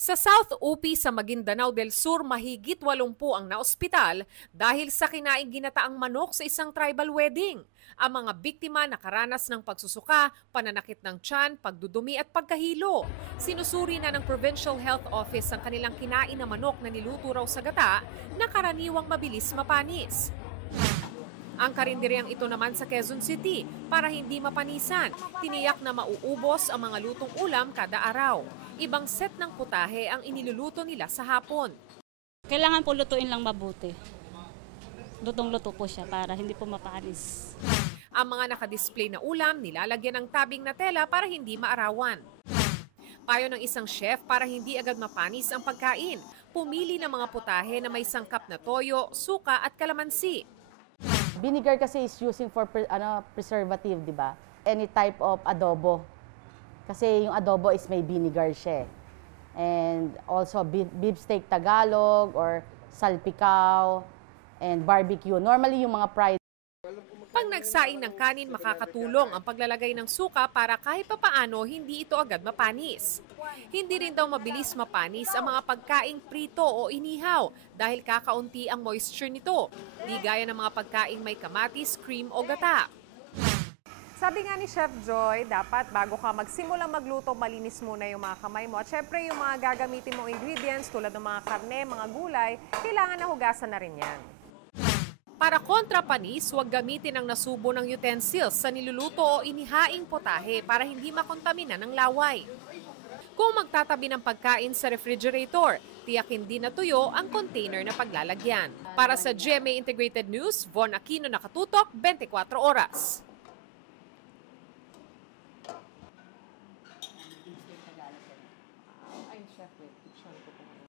Sa South UP sa Maguindanao del Sur, mahigit 80 ang naospital dahil sa kinaing ginataang manok sa isang tribal wedding. Ang mga biktima nakaranas ng pagsusuka, pananakit ng tiyan, pagdudumi at pagkahilo. Sinusuri na ng Provincial Health Office ang kanilang kinain na manok na niluto raw sa gata na karaniwang mabilis mapanis. Ang karinderyang ito naman sa Quezon City para hindi mapanisan. Tiniyak na mauubos ang mga lutong ulam kada araw. Ibang set ng putahe ang iniluluto nila sa hapon. Kailangan po lutuin lang mabuti. Lutong-luto po siya para hindi po mapanis. Ang mga nakadisplay na ulam nilalagyan ng tabing na tela para hindi maarawan. Payo ng isang chef para hindi agad mapanis ang pagkain. Pumili ng mga putahe na may sangkap na toyo, suka at kalamansi. Vinegar kasi is using for preservative, di ba? Any type of adobo. Kasi yung adobo is may vinegar siya. And also beef steak Tagalog or salpicao and barbecue. Normally yung mga fried. Pag nagsaing ng kanin, makakatulong ang paglalagay ng suka para kahit papaano hindi ito agad mapanis. Hindi rin daw mabilis mapanis ang mga pagkaing prito o inihaw dahil kakaunti ang moisture nito. Di gaya ng mga pagkaing may kamatis, cream o gata. Sabi nga ni Chef Joy, dapat bago ka magsimulang magluto, malinis muna yung mga kamay mo. At syempre, yung mga gagamitin mong ingredients tulad ng mga karne, mga gulay, kailangan na hugasan na rin yan. Para kontra panis, huwag gamitin ang nasubo ng utensils sa niluluto o inihaing potahe para hindi makontamina ng laway. Kung magtatabi ng pagkain sa refrigerator, tiyakin din na tuyo ang container na paglalagyan. Para sa GMA Integrated News, Von Aquino, nakatutok, 24 oras.